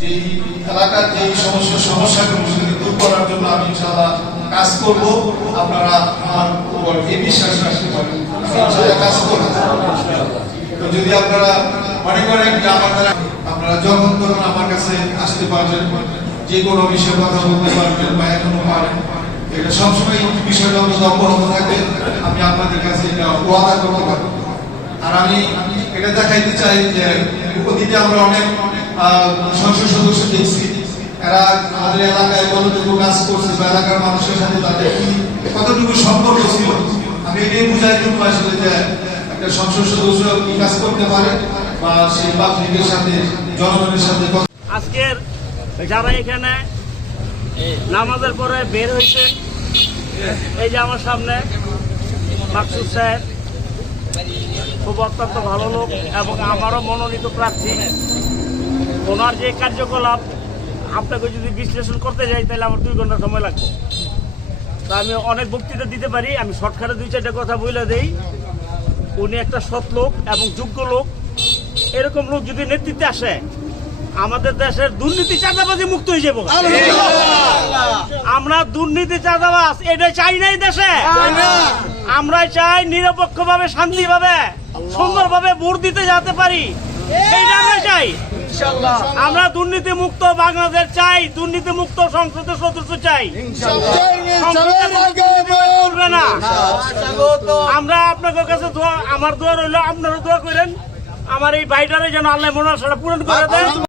যে এলাকার যে সমস্যা সমস্যাগুলো সেগুলি দূর করার জন্য আমি ইনশাআল্লাহ কাজ করব। আপনারা আমার উপর এই বিশ্বাস রাখতে পারেন। কাজ করব। তো যদি আপনারা মনে করেন যে আমার দ্বারা আপনারা যখন তখন আমার কাছে আসতে পারবেন, যে কোনো বিষয়ে কথা বলতে পারবেন বা এখনও পারেন, এটা সবসময় বিষয়টা অন্তত অব্যাহত থাকে। আমি আপনাদের কাছে এটা ওয়াদা করতে পারব আর আমি এটা দেখাইতে চাই যে অতীতে আমরা অনেক সংসদ সদস্য দেখছি। এরা আমাদের এলাকায় কতটুকু কাজ করছে বা এলাকার মানুষের সাথে তাদের কতটুকু সম্পর্ক ছিল? আমি এটাই বুঝাই দেবো আসলে যে একটা সংসদ সদস্য কি কাজ করতে পারে বা সেই পাবলিকের সাথে, জনগণের সাথে আজকের যারা এখানে নামাজের পরে বের হয়েছে, এই যে আমার সামনে মাকসুদ সাহেব খুব অত্যন্ত ভালো লোক এবং আমারও মনোনীত প্রার্থী। ওনার যে কার্যকলাপ আপনাকে যদি বিশ্লেষণ করতে যাই তাহলে আমার দুই ঘণ্টা সময় লাগবে। তা আমি অনেক বক্তৃতা দিতে পারি আমি শর্টকাটে দুই চারটে কথা বলে দেই। উনি একটা সৎ লোক এবং যোগ্য লোক। এরকম লোক যদি নেতৃত্বে আসে আমাদের দেশের দুর্নীতি চাঁদাবাজি মুক্ত হয়ে যাব। আমরা দুর্নীতি চাঁদাবাজ এটা চাই নাই দেশে। আমরা চাই নিরপেক্ষভাবে শান্তিভাবে সুন্দরভাবে ভোট দিতে যেতে পারি। এইটা আমরা চাই। আমরা দুর্নীতি মুক্ত বাংলাদেশ চাই দুর্নীতি মুক্ত সংসদের সদস্য চাই না। আমরা আপনাদের কাছে আমার দোয়া রইল আপনারা দোয়া করেন। আমার এই বাইটারে যেন আল্লাহ মনে সেটা পূরণ করে দেয়